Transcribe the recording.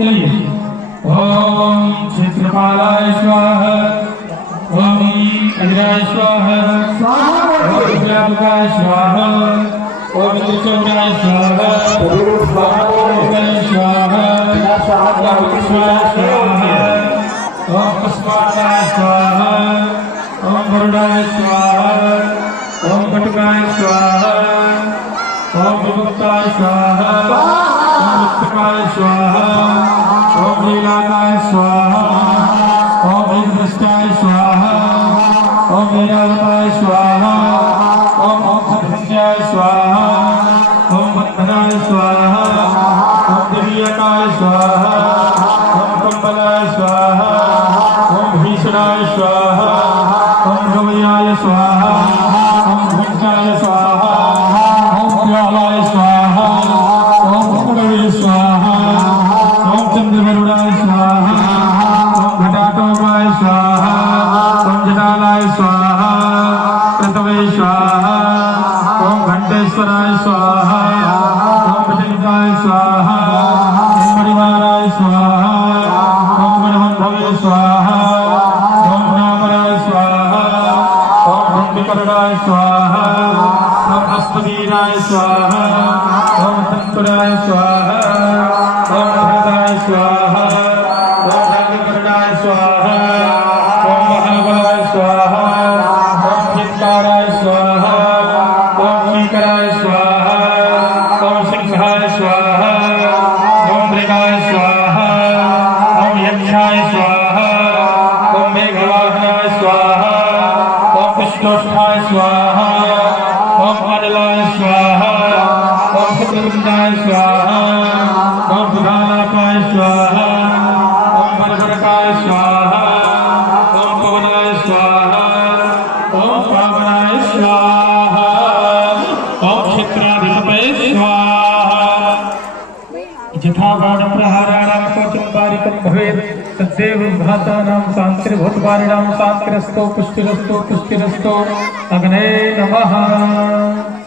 चलिए। ओम क्षेत्रपालाय स्वाहा, ओम अजराय स्वाहा, ओम व्यापकाय स्वाहा, ओम त्रिचौराय स्वाहा, ओम स्वाहा, ओम कृष्णाय स्वाहा, ओम पुष्पाय स्वाहा, ओम गरुडाय स्वाहा, ओम कटुकाय स्वाहा, ओम विमुक्ताय स्वाहा, ओम मुक्तकाय स्वाहा, ओम लीलाकाय स्वाहा, ओम एकदृष्टाय स्वाहा, ओम वीरावताय स्वाहा, ओम औषधन्याय स्वाहा, ओम बन्धनाय स्वाहा, ओम दिव्यकाय स्वाहा, ओम कंबलाय स्वाहा, ओम भीषणाय स्वाहा, ओम गवयाय स्वाहा, ओम भुजाय स्वाहा, ओम प्यालाय स्वाहा, ओम कुंडवे स्वाहा, ओम चंद्रवरुणाय स्वाहा, ओम घटाटोपाय स्वाहा, ओम जटालाय स्वाहा, कृतवे स्वाहा, ओम घंटेश्वराय स्वाहा, ओम पतिताय स्वाहा, ओम मणिमाराय स्वाहा, ओम गणवंधवे स्वाहा, ओम नामराय स्वाहा, ओम भंडिकरणाय स्वाहा, ओम हस्तवीराय स्वाहा, ओम तंतुराय स्वाहा, ओम भरताय स्वाहा, ओम भंडिकरणाय स्वाहा, ओम महाबलाय स्वाहा, ओम चित्काराय स्वाहा, ओम शीकराय स्वाहा, ओम सिंहाय स्वाहा, ओम मृगाय स्वाहा, ओम यक्षाय स्वाहा, ओम मेघवाहनाय स्वाहा, ओम पुष्टोष्ठाय स्वाहा, ओम अनलाय स्वाहा, ओम चित्रवृंदाय स्वाहा, ओम सुधालापाय स्वाहा, ओम बरबरकाय स्वाहा, ओम पवनाय स्वाहा, ओम पावनाय स्वाहा, ओम क्षेत्राधिपतये स्वाहा। यथा बाणप्रहाराणां कवचं पारिकं भवेत् तद्देव भातानां शान्तिर्भूतवारिणां शान्तिरस्तु पुष्टिरस्तु पुष्टिरस्तु। अग्ने नमः।